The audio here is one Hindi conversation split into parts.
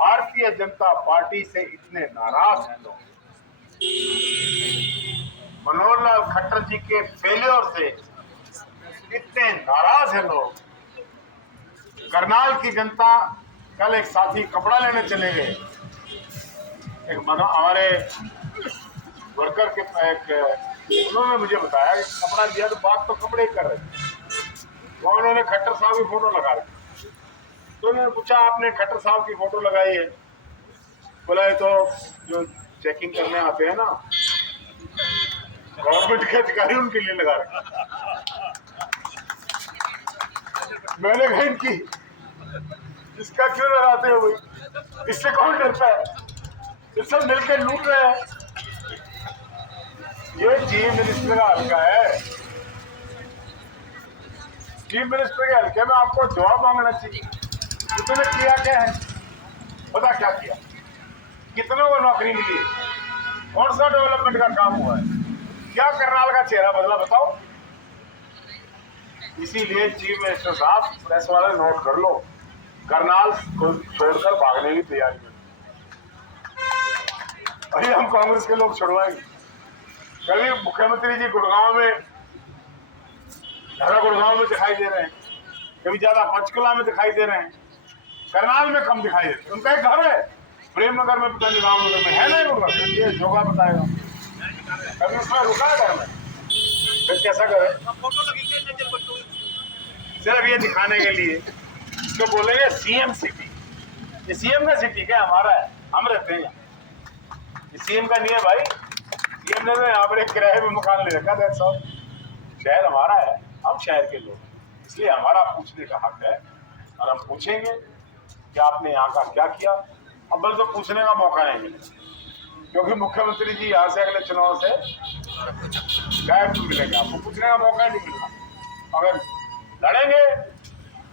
भारतीय जनता पार्टी से इतने नाराज हैं लोग, मनोहर लाल खट्टर जी के फेलियर से इतने नाराज हैं लोग। करनाल की जनता, कल एक साथी कपड़ा लेने चले गए, एक हमारे वर्कर के उन्होंने मुझे बताया कि कपड़ा लिया तो बात तो कपड़े कर रहे थे, तो उन्होंने खट्टर साहब की फोटो लगा रखी। तो उन्होंने पूछा आपने खट्टर साहब की फोटो लगाई है? बोला ये तो जो चेकिंग करने आते हैं ना गवर्नमेंट के अधिकारी, उनके लिए लगा रखा। मैंने कहा इनकी इसका क्यों लगाते हो भाई, इससे कौन डरता है, इससे मिलकर लूट रहे हैं। ये चीफ मिनिस्टर का हल्का है, चीफ मिनिस्टर के हल्के में आपको जवाब मांगना चाहिए। तुमने किया क्या है, पता क्या किया, कितनों को नौकरी मिली, कौन सा डेवलपमेंट का काम हुआ है, क्या करनाल का चेहरा बदला बताओ। इसीलिए चीफ मिनिस्टर साहब, प्रेस वाले नोट कर लो, करनाल को छोड़कर भागने की तैयारी में। अभी हम कांग्रेस के लोग छुड़वाएंगे। कभी मुख्यमंत्री जी गुड़गांव में, ज्यादा गुड़गांव में दिखाई दे रहे हैं, कभी ज्यादा पंचकुला में दिखाई दे रहे हैं, करनाल में कम दिखाई देते। उनका एक घर है प्रेम नगर में, पता नहीं रामनगर में है नहीं, उनका ये जोगा बताएगा। कभी उसमें रुका है घर में, फिर कैसा करे, सिर्फ ये दिखाने के लिए तो बोलेंगे सीएम सिटी। ये सीएम का सिटी क्या हमारा है, हम रहते हैं ये सीएम का नहीं है भाई। सीएम ने तो यहाँ पर एक किराए में मकान ले रखा था साहब, शहर हमारा है, हम शहर के लोग, इसलिए हमारा पूछने का हक है और हम पूछेंगे कि आपने यहाँ का क्या किया। अब बल तो पूछने का मौका नहीं मिलेगा, क्योंकि मुख्यमंत्री जी यहाँ से अगले चुनाव से गायब नहीं मिलेगा, आपको पूछने का मौका नहीं मिलेगा। अगर लड़ेंगे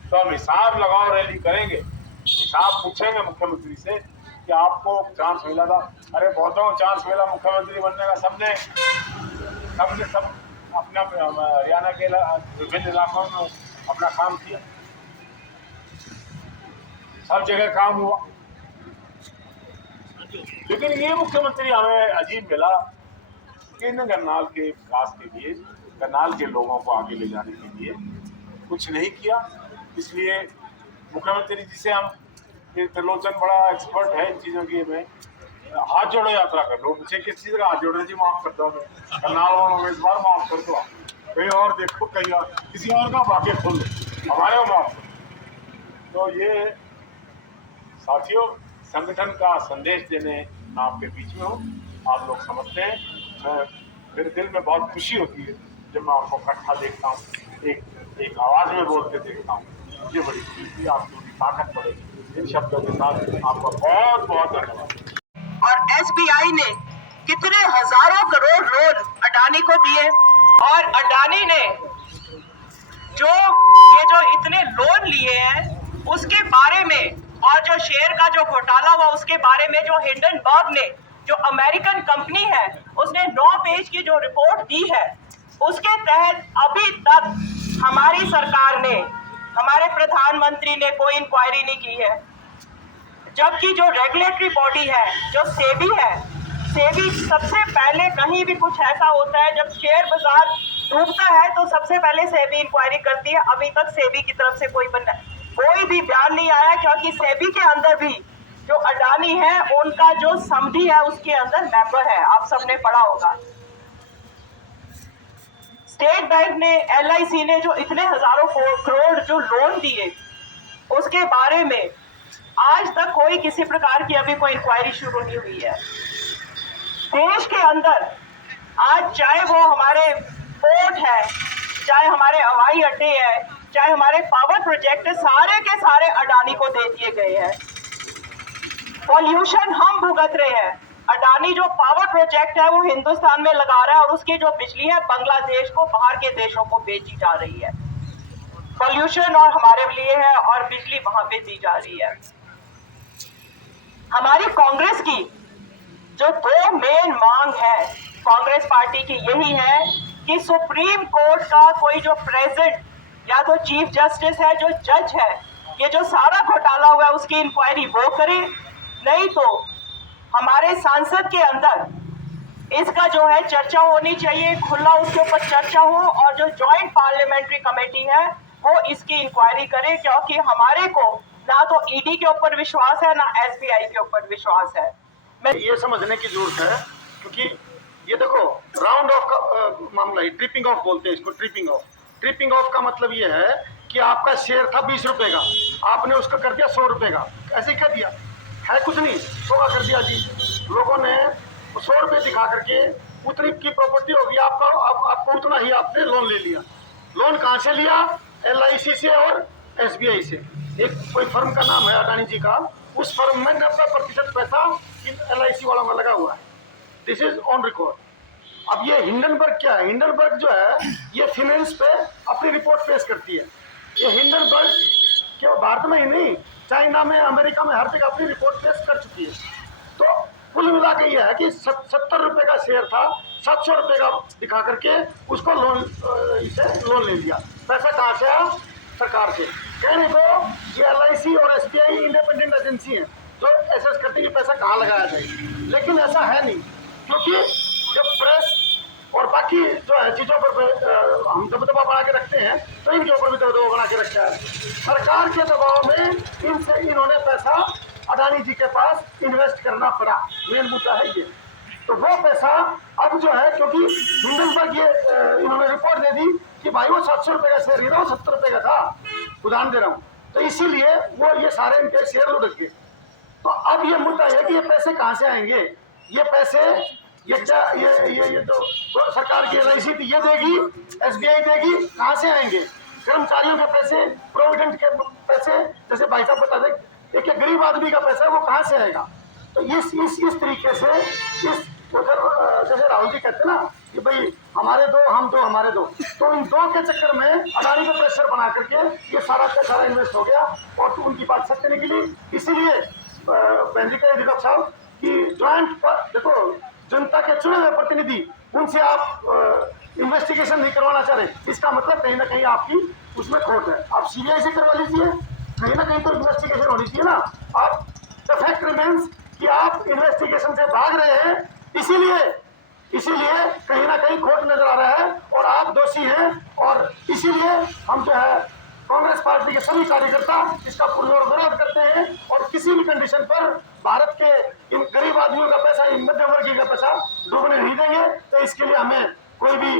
तो हम हिसाब लगाओ रैली करेंगे, हिसाब पूछेंगे मुख्यमंत्री से कि आपको चांस मिला था, अरे बहुतों को चांस मिला मुख्यमंत्री बनने का, सबने सब अपना हरियाणा के विभिन्न इलाकों में अपना काम किया, सब जगह काम हुआ। लेकिन ये मुख्यमंत्री हमें अजीब मिला कि इन करनाल के विकास के लिए, करनाल के लोगों को आगे ले जाने के लिए कुछ नहीं किया। इसलिए मुख्यमंत्री जी से हम, त्रिलोचन बड़ा एक्सपर्ट है इन चीज़ों की, में हाथ जोड़ो यात्रा कर लो, मुझे किस चीज़ का हाथ जोड़ना जी, माफ़ कर दो, करनाल वालों को इस बार माफ़ कर दो, कहीं और देखो, कहीं और किसी और का वाक्य खोल दो, हमारे को माफ़ कर। तो ये साथियों, संगठन का संदेश देने आपके बीच में हूँ, आप लोग समझते हैं। मेरे दिल में बहुत खुशी होती है जब मैं आपको इकट्ठा देखता हूँ, एक आवाज़ में बोलते देखता हूँ, मुझे बड़ी खुशी, आपको ताकत पड़ेगी। इन शब्दों के साथ आपका बहुत बहुत धन्यवाद। और एसबीआई ने कितने हजारों करोड़ लोन अडानी को दिए, और अडानी ने जो इतने लोन लिए हैं उसके बारे में, और जो शेयर का जो घोटाला हुआ उसके बारे में, जो हिंडनबर्ग ने, जो अमेरिकन कंपनी है, उसने 9 पेज की जो रिपोर्ट दी है, उसके तहत अभी तक हमारी सरकार ने, हमारे प्रधानमंत्री ने कोई इंक्वायरी नहीं की है। जबकि जो रेगुलेटरी बॉडी है, जो सेबी है, सेबी सबसे पहले, कहीं भी कुछ ऐसा होता है जब शेयर बाजार डूबता है तो सबसे पहले सेबी इंक्वायरी करती है। अभी तक सेबी की तरफ से कोई भी बयान नहीं आया, क्योंकि सेबी के अंदर भी जो अडानी है उनका जो समधी है उसके अंदर मेंबर है, आप सबने पढ़ा होगा। स्टेट बैंक ने, एलआईसी ने जो इतने हजारों करोड़ जो लोन दिए, उसके बारे में आज तक कोई किसी प्रकार की अभी कोई इंक्वायरी शुरू नहीं हुई है। देश के अंदर आज चाहे वो हमारे पोर्ट है, चाहे हमारे हवाई अड्डे है, चाहे हमारे पावर प्रोजेक्ट, सारे के सारे अडानी को दे दिए गए हैं। पॉल्यूशन हम भुगत रहे हैं। अडानी जो पावर प्रोजेक्ट है वो हिंदुस्तान में लगा रहा है, और उसकी जो बिजली है बांग्लादेश को, बाहर के देशों को बेची जा रही है। पॉल्यूशन और हमारे लिए है और बिजली वहां पे दी जा रही है। हमारी कांग्रेस की जो 2 मेन मांग है कांग्रेस पार्टी की, यही है कि सुप्रीम कोर्ट का कोई जो प्रेजेंट या तो चीफ जस्टिस है, जो जज है, ये जो सारा घोटाला हुआ है उसकी इंक्वायरी वो करे, नहीं तो हमारे सांसद के अंदर इसका जो है चर्चा होनी चाहिए, खुला उसके ऊपर चर्चा हो, और जो जॉइंट पार्लियामेंट्री कमेटी है वो इसकी इंक्वायरी करे, क्योंकि हमारे को ना तो ईडी के ऊपर विश्वास है ना एसबीआई के ऊपर विश्वास है। ये समझने की जरूरत है, क्योंकि ये देखो राउंड ऑफ का मामला है, ट्रिपिंग ऑफ बोलते हैं इसको, ट्रिपिंग ऑफ। ट्रिपिंग ऑफ का मतलब ये है कि आपका शेयर था 20 रुपए का, आपने उसका कर दिया 100 रुपए का, ऐसे ही कर दिया, है कुछ नहीं, 100 का कर दिया जी। लोगों ने 100 रुपए दिखा करके उतनी की प्रॉपर्टी होगी आपका, आपको उतना ही आपने लोन ले लिया। लोन कहाँ से लिया? LIC से और SBI से। एक कोई फर्म का नाम है अडानी जी का, उस फर्म में 90% पैसा LIC वालों में लगा हुआ है। This is on record. अब ये हिंडनबर्ग क्या है? हिंडनबर्ग जो है ये फाइनेंस पे अपनी रिपोर्ट पेश करती है। ये हिंडनबर्ग केवल भारत में ही नहीं, चाइना में, अमेरिका में, हर जगह अपनी रिपोर्ट पेश कर चुकी है। तो कुल मिला के ये है कि 70 रुपए का शेयर था, 700 रुपए का दिखा करके उसको लोन इसे लोन ले लिया। पैसा कहाँ से आया? सरकार से। कहने को ये LIC और SBI इंडिपेंडेंट एजेंसी है जो एसेस करती है कि पैसा कहाँ लगाया जाए, लेकिन ऐसा है नहीं, क्योंकि जब प्रेस और बाकी जो है चीज़ों पर हम दबदबा बना के रखते हैं, तो इनके ऊपर भी दबदबा बना के रखा है। सरकार के दबाव में इन्होंने पैसा अडानी जी के पास इन्वेस्ट करना पड़ा, मेन मुद्दा है ये। तो वो पैसा अब जो है, क्योंकि हिंडनबर्ग ये इन्होंने रिपोर्ट दे दी कि भाई वो 700 रुपए का शेयर था, वो 70 रुपए का था, उदाहरण दे रहा हूँ, तो इसीलिए वो ये सारे इनके शेयर लुढ़क गए। तो अब ये मुद्दा है कि ये पैसे कहाँ से आएंगे? ये पैसे ये जो सरकार की LIC थी ये देगी, SBI देगी, कहाँ से आएंगे? कर्मचारियों के पैसे, प्रोविडेंट के पैसे, जैसे भाई साहब बता दें, एक गरीब आदमी का पैसा है वो कहाँ से आएगा? तो इस तरीके से जैसे राहुल जी कहते हैं ना कि भाई हमारे दो, हम दो, हमारे दो, तो इन दो के चक्कर में अडानी को प्रेशर बना करके ये सारा का सारा इन्वेस्ट हो गया और तो उनकी बात सत्य निकली। इसीलिए बहन जी कहे दीपक साहब कि ज्वाइंट देखो जनता के चुने हुए प्रतिनिधि, उनसे आप इन्वेस्टिगेशन नहीं करवाना चाह रहे, इसका मतलब कहीं ना कहीं आपकी उसमें खोट है। आप CBI से करवा लीजिए, कहीं ना कहीं तो इन्वेस्टिगेशन होनी चाहिए ना। आप द फैक्ट रिमेन्स कि आप इन्वेस्टिगेशन से भाग रहे हैं, इसीलिए कहीं ना कहीं खोट नजर आ रहा है और आप दोषी हैं। और इसीलिए हम जो है कांग्रेस पार्टी के सभी कार्यकर्ता इसका पुरजोर विरोध करते हैं और किसी भी कंडीशन पर भारत के इन गरीब आदमियों का पैसा, इन मध्यम वर्गीय का पैसा डूबने नहीं देंगे। तो इसके लिए हमें कोई भी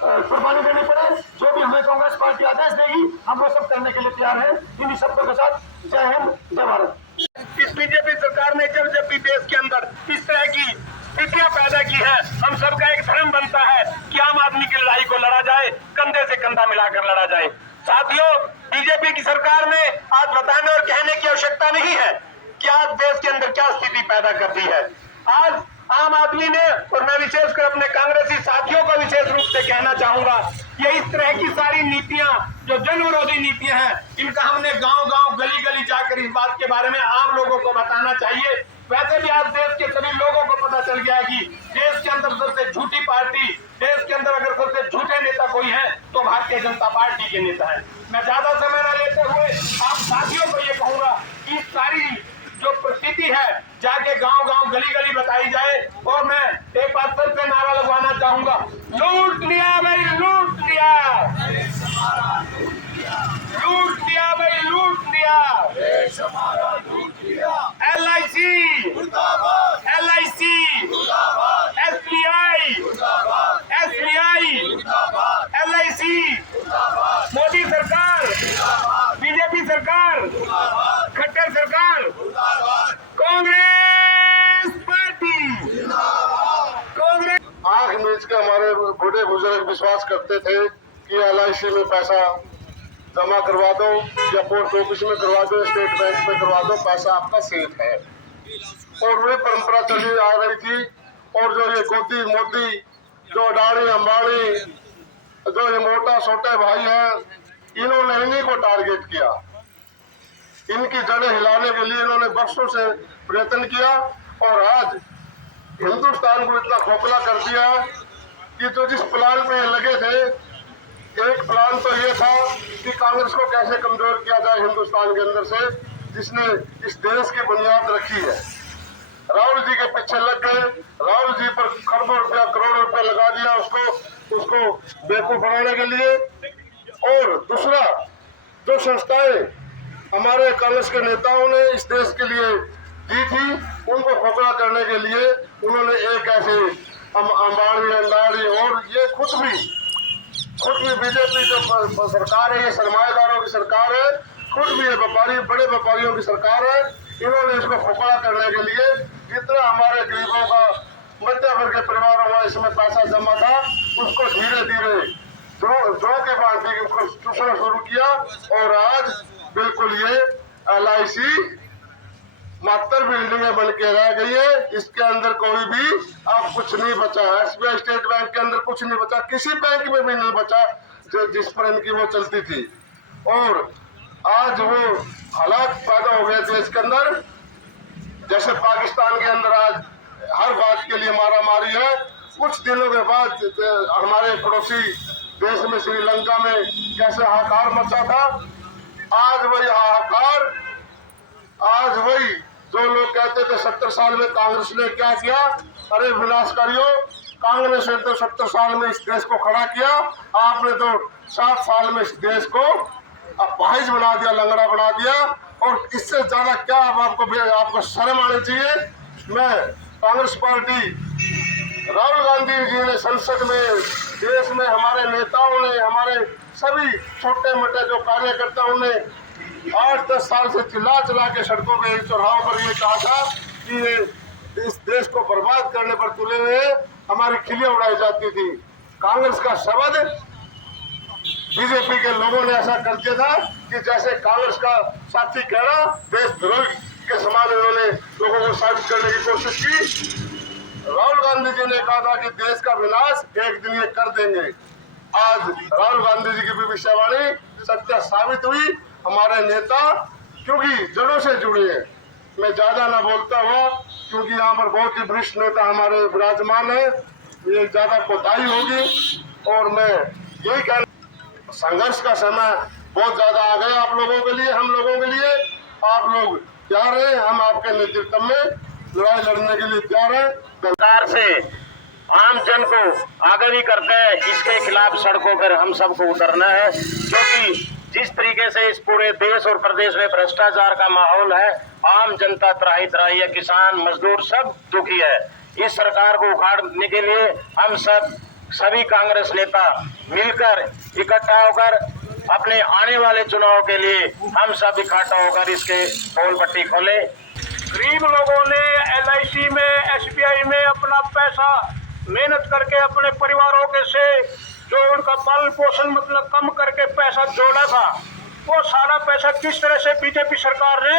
कुर्बानी देनी पड़े, जो भी हमें कांग्रेस पार्टी आदेश देगी, हम वो सब करने के लिए तैयार हैं। इन्हीं शब्दों के साथ जय हिंद, जय भारत। इस बीजेपी सरकार ने जब भी देश के अंदर इस तरह की स्थितियां पैदा की है, हम सबका एक धर्म बनता है कि आम आदमी की लड़ाई को लड़ा जाए, कंधे से कंधा मिलाकर लड़ा जाए। साथियों, बीजेपी की सरकार ने आज बताने और कहने की आवश्यकता नहीं है कि आज देश के अंदर क्या स्थिति पैदा कर दी है। आज आम आदमी ने, और मैं विशेषकर अपने कांग्रेसी साथियों को विशेष रूप से कहना चाहूंगा, ये इस तरह की सारी नीतियां जो जन विरोधी नीतियां हैं, इनका हमने गांव-गांव, गली-गली जाकर इस बात के बारे में आम लोगों को बताना चाहिए। वैसे भी आज देश के सभी लोगों को पता चल गया है कि देश के अंदर सबसे झूठी पार्टी, देश के अंदर अगर सबसे झूठे नेता कोई है तो भारतीय जनता पार्टी के नेता है। मैं ज्यादा समय न लेते हुए आप साथियों को ये कहूंगा कि सारी जो परिस्थिति है जाके गांव-गांव, गली-गली बताई जाए। और मैं एक बार फिर से नारा लगवाना चाहूंगा, लूट लिया भाई, लूट लिया, लूट लिया भाई, लूट लिया, LIC, SBI, LIC, मोदी सरकार, बीजेपी सरकार, खट्टर सरकार, कांग्रेस पार्टी, कांग्रेस। आंख मीच के हमारे बूढ़े बुजुर्ग विश्वास करते थे कि LIC में पैसा जमा करवा दो या पोस्ट ऑफिस में करवा दो, स्टेट बैंक में करवा दो, पैसा आपका सेफ है। और वही परंपरा चली आ रही थी। और जो ये मोदी, जो अडानी, अंबानी, जो ये मोटा छोटे भाई हैं, इन्होंने इन्हीं को टारगेट किया। इनकी जड़ें हिलाने के लिए इन्होंने वर्षों से प्रयत्न किया और आज हिंदुस्तान को इतना खोखला कर दिया कि जो जिस प्लान में लगे थे, एक प्लान तो ये था कि कांग्रेस को कैसे कमजोर किया जाए हिंदुस्तान के अंदर से, जिसने इस देश की बुनियाद रखी है। राहुल जी के पीछे लग गए, राहुल जी पर खरबों रुपया करोड़ों रुपया लगा दिया उसको बेवकूफ बनाने के लिए। और दूसरा, जो संस्थाएं हमारे कांग्रेस के नेताओं ने इस देश के लिए दी थी, उनको खोखला करने के लिए उन्होंने एक ऐसे अंबानी अंडानी और ये खुद भी बीजेपी जो सरकार है, ये सरमाएदारों की सरकार है, खुद भी ये व्यापारी, बड़े व्यापारियों की सरकार है। इन्होंने इसको खोखला करने के लिए जितना हमारे गरीबों का, मध्य वर्ग के परिवारों में इसमें पैसा जमा था, उसको धीरे धीरे जो के बाद उसको चूसना शुरू किया। और आज बिल्कुल ये LIC मात्र बिल्डिंगें बन के रह गई है, इसके अंदर कोई भी अब कुछ नहीं बचा। SBI स्टेट बैंक के अंदर कुछ नहीं बचा, किसी बैंक में भी नहीं बचा जिस पर इनकी वो चलती थी। और आज वो हालात पैदा हो गए देश के अंदर, जैसे पाकिस्तान के अंदर आज हर बात के लिए मारा मारी है। कुछ दिनों के बाद हमारे पड़ोसी देश में श्रीलंका में कैसे हाहाकार मचा था, आज वही हाहाकार, आज वही जो लोग कहते थे 70 साल में कांग्रेस ने क्या किया, अरे विनाशकारियों, कांग्रेस ने तो 70 साल में इस देश को खड़ा किया, आपने तो 7 साल में इस देश को अपाहिज बना दिया, लंगड़ा बना दिया। और इससे ज्यादा क्या अब आपको शर्म आनी चाहिए। मैं कांग्रेस पार्टी, राहुल गांधी जी ने संसद में, देश में हमारे नेताओं ने, हमारे सभी छोटे मोटे जो कार्यकर्ताओं ने 8-10 साल से चिल्ला के सड़कों पे, चौराहों पर ये कहा था कि ये इस देश को बर्बाद करने पर तुले हुए हमारी खिल्लियां उड़ाई जाती थी। कांग्रेस का शब्द बीजेपी के लोगों ने ऐसा कर दिया था कि जैसे कांग्रेस का साथी कह रहा, देशद्रोह के समान उन्होंने लोगों को साबित करने की कोशिश की। राहुल गांधी जी ने कहा था कि देश का विनाश एक दिन ये कर देंगे। आज राहुल गांधी जी की भविष्यवाणी सत्य साबित हुई। हमारे नेता क्योंकि जड़ों से जुड़े हैं, मैं ज्यादा ना बोलता हुआ, क्योंकि यहाँ पर बहुत ही वरिष्ठ नेता हमारे विराजमान है, ये ज्यादा कोताही होगी। और मैं यही कहना, संघर्ष का समय बहुत ज्यादा आ गया आप लोगों के लिए, हम लोगों के लिए। आप लोग तैयार हैं, हम आपके नेतृत्व में लड़ाई लड़ने के लिए तैयार हैं। सरकार से आम जन को आगाही करते हैं, इसके खिलाफ सड़कों पर हम सबको उतरना है। क्योंकि जिस तरीके से इस पूरे देश और प्रदेश में भ्रष्टाचार का माहौल है, आम जनता त्राही त्राही है, किसान मजदूर सब दुखी है। इस सरकार को उखाड़ने के लिए हम सभी कांग्रेस नेता मिलकर इकट्ठा होकर अपने आने वाले चुनाव के लिए हम सब इकट्ठा होकर इसके पोल पट्टी खोले। गरीब लोगों ने LIC में, SBI में अपना पैसा मेहनत करके अपने परिवारों के से जो उनका पालन पोषण मतलब कम करके पैसा जोड़ा था, वो सारा पैसा किस तरह से बीजेपी सरकार ने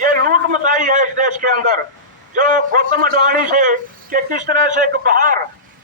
ये लूट मचाई है इस देश के अंदर। जो गौतम अडवाणी से कि किस तरह से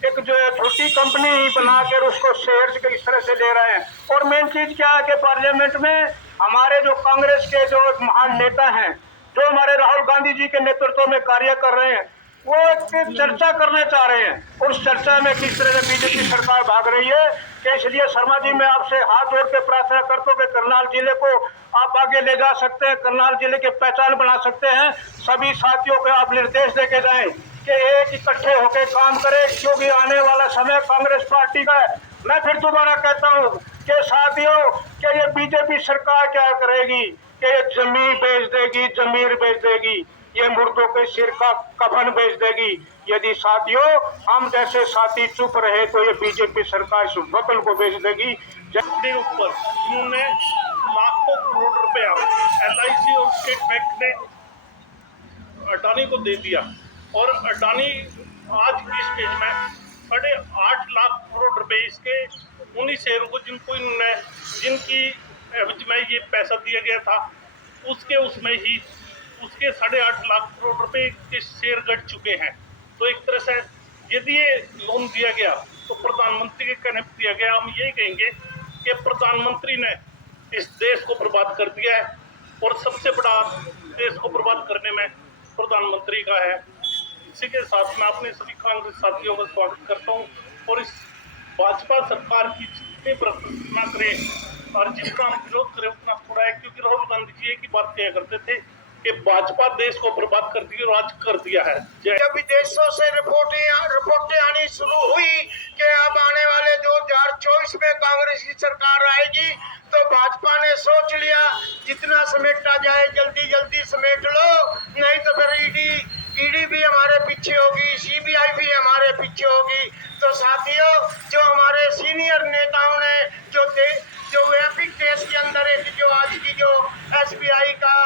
एक जो छोटी कंपनी बनाकर उसको शेयर्स के इस तरह से ले रहे हैं। और मेन चीज क्या है कि पार्लियामेंट में हमारे जो कांग्रेस के जो महान नेता हैं, जो हमारे राहुल गांधी जी के नेतृत्व में कार्य कर रहे हैं, वो एक चर्चा करना चाह रहे हैं। उस चर्चा में किस तरह से बीजेपी सरकार भाग रही है कि इसलिए शर्मा जी मैं आपसे हाथ जोड़ के प्रार्थना करता हूँ कि करनाल जिले को आप आगे ले जा सकते हैं, करनाल जिले की पहचान बना सकते हैं। सभी साथियों को आप निर्देश देके जाएं कि एक इकट्ठे होकर काम करें, क्योंकि आने वाला समय कांग्रेस पार्टी का है। मैं फिर दोबारा कहता हूँ कि साथियों कि ये बीजेपी सरकार क्या करेगी कि ये जमीन बेच देगी, जमीर बेच देगी, ये मुर्दों के सिर का कफन बेच देगी। यदि साथियों हम जैसे साथी चुप रहे तो ये बीजेपी सरकार इस वतन को बेच देगी। के ऊपर उन्होंने लाखों करोड़ रुपया LIC और स्टेट बैंक ने अडानी को दे दिया। और अडानी आज की स्टेज में 8.5 लाख करोड़ रुपए इसके उन्हीं शेयरों को जिनकी एवज में ये पैसा दिया गया था, उसमें ही उसके 8.5 लाख करोड़ रुपए के शेयर घट चुके हैं। तो एक तरह से यदि ये लोन दिया गया तो प्रधानमंत्री के कहने पर दिया गया। हम यही कहेंगे कि प्रधानमंत्री ने इस देश को बर्बाद कर दिया है और सबसे बड़ा देश को बर्बाद करने में प्रधानमंत्री का है। इसी के साथ मैं अपने सभी कांग्रेस साथियों का स्वागत करता हूँ और इस भाजपा सरकार की जितनी प्रशंसा करें और जिसका हम विरोध करें उतना थोड़ा है। क्योंकि राहुल गांधी जी एक ही बात किया करते थे कि भाजपा देश को बर्बाद करती है और आज कर दिया है। जब विदेशों से रिपोर्टें आनी शुरू हुई कि अब आने वाले 2024 में कांग्रेस की सरकार आएगी, तो भाजपा ने सोच लिया जितना समेटा जाए जल्दी जल्दी समेट लो, नहीं तो फिर ईडी भी हमारे पीछे होगी, सीबीआई भी हमारे पीछे होगी। तो साथियों, जो हमारे सीनियर नेताओं ने जो एपिक देश के अंदर एक जो आज की जो एसबीआई का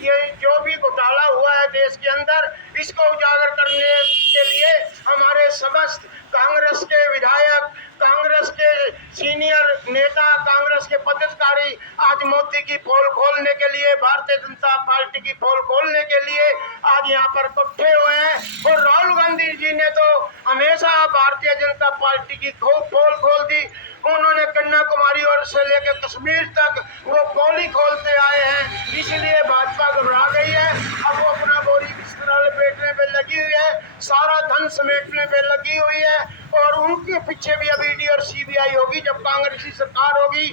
ये जो भी घोटाला हुआ है देश के अंदर, इसको उजागर करने के लिए हमारे समस्त कांग्रेस के विधायक, कांग्रेस के सीनियर नेता, कांग्रेस के पदाधिकारी आज मोदी की पोल खोलने के लिए, भारतीय जनता पार्टी की पोल खोलने के लिए आज यहाँ पर इकट्ठे हुए हैं। और राहुल गांधी जी ने तो हमेशा भारतीय जनता पार्टी की पोल खोल दी। उन्होंने कन्याकुमारी और से लेकर कश्मीर तक वो पोल ही खोलते आए हैं, इसलिए भाजपा घबरा गई है। अब वो अपना बोरी बिस्तर लपेटने पे लगी हुई है, सारा धन समेटने पे लगी हुई है, और उनके पीछे भी अब ईडी और सीबीआई होगी जब कांग्रेस की सरकार होगी।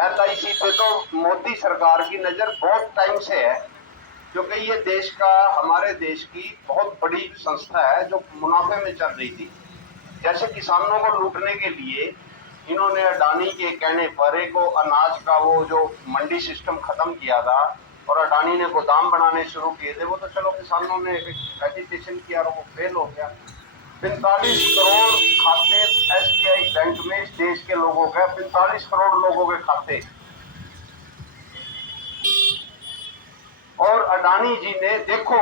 LIC पे तो मोदी सरकार की नजर बहुत टाइम से है, क्योंकि ये देश का, हमारे देश की बहुत बड़ी संस्था है जो मुनाफे में चल रही थी। जैसे किसानों को लूटने के लिए इन्होंने अडानी के कहने पर एक अनाज का वो जो मंडी सिस्टम खत्म किया था और अडानी ने गोदाम बनाने शुरू किए थे, वो तो चलो किसानों ने एजिटेशन किया और वो फेल हो गया। 45 करोड़ खाते SBI बैंक में इस देश के लोगों के, 45 करोड़ लोगों के खाते, और अडानी जी ने देखो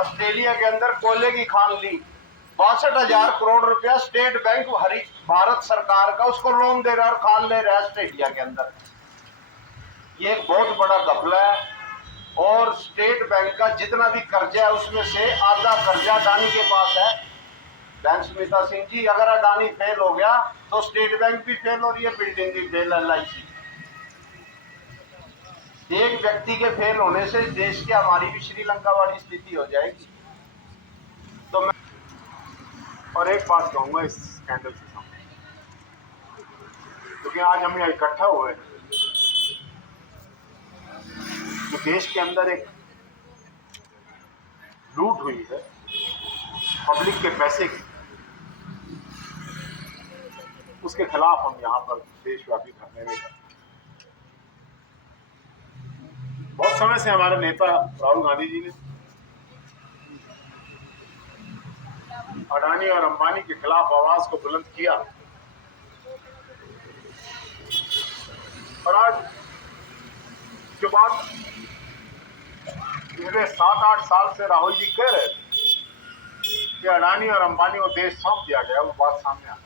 ऑस्ट्रेलिया के अंदर कोयले की खान ली, 62,000 करोड़ रुपया स्टेट बैंक भारत सरकार का उसको लोन दे रहा है और खान ले रहा है ऑस्ट्रेलिया के अंदर। ये एक बहुत बड़ा घपला है। और स्टेट बैंक का जितना भी कर्जा है उसमें से आधा कर्जा अडानी के पास है। बैंक स्मिता सिंह जी, अगर अडानी फेल हो गया तो स्टेट बैंक भी फेल हो रही है, बिल्डिंग भी फेल, LIC। एक व्यक्ति के फेल होने से देश की, हमारी भी श्रीलंका वाली स्थिति हो जाएगी। तो मैं और एक बात कहूंगा इस स्कैंडल से सामने, क्योंकि आज हम यहाँ इकट्ठा हुए हैं, जो देश के अंदर एक लूट हुई है पब्लिक के पैसे की, उसके खिलाफ हम यहाँ पर देशव्यापी धरने में हैं। बहुत समय से हमारे नेता राहुल गांधी जी ने अडानी और अंबानी के खिलाफ आवाज को बुलंद किया, और आज जो बात पिछले 7-8 साल से राहुल जी कह रहे थे कि अडानी और अंबानी को देश सौंप दिया गया, वो बात सामने आ गई।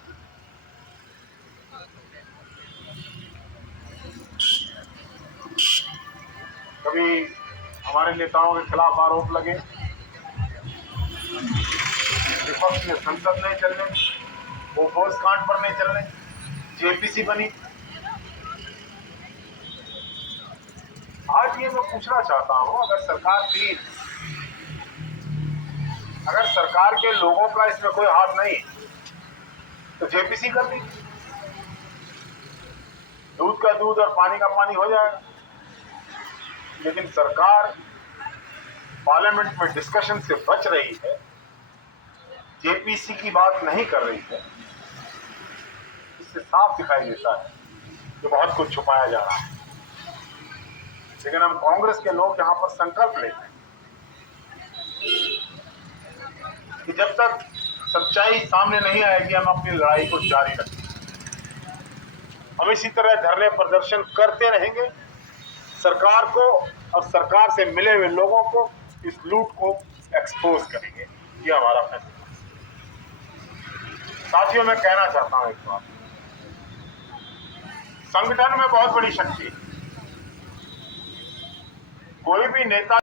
कभी हमारे नेताओं के खिलाफ आरोप लगे, विपक्ष में संसद नहीं चलने, वो फोर्स कांड पर नहीं चलने, JPC बनी। आज ये मैं पूछना चाहता हूं, अगर सरकार के लोगों का इसमें कोई हाथ नहीं तो JPC कर दी, दूध का दूध और पानी का पानी हो जाएगा। लेकिन सरकार पार्लियामेंट में डिस्कशन से बच रही है, JPC की बात नहीं कर रही है। इससे साफ दिखाई देता है कि बहुत कुछ छुपाया जा रहा है। लेकिन हम कांग्रेस के लोग यहाँ पर संकल्प लेते हैं कि जब तक सच्चाई सामने नहीं आएगी हम अपनी लड़ाई को जारी रखेंगे। हम इसी तरह धरने प्रदर्शन करते रहेंगे, सरकार को और सरकार से मिले हुए लोगों को, इस लूट को एक्सपोज करेंगे। ये हमारा फैसला। साथियों, मैं कहना चाहता हूं एक बात, संगठन में बहुत बड़ी शक्ति है। कोई भी नेता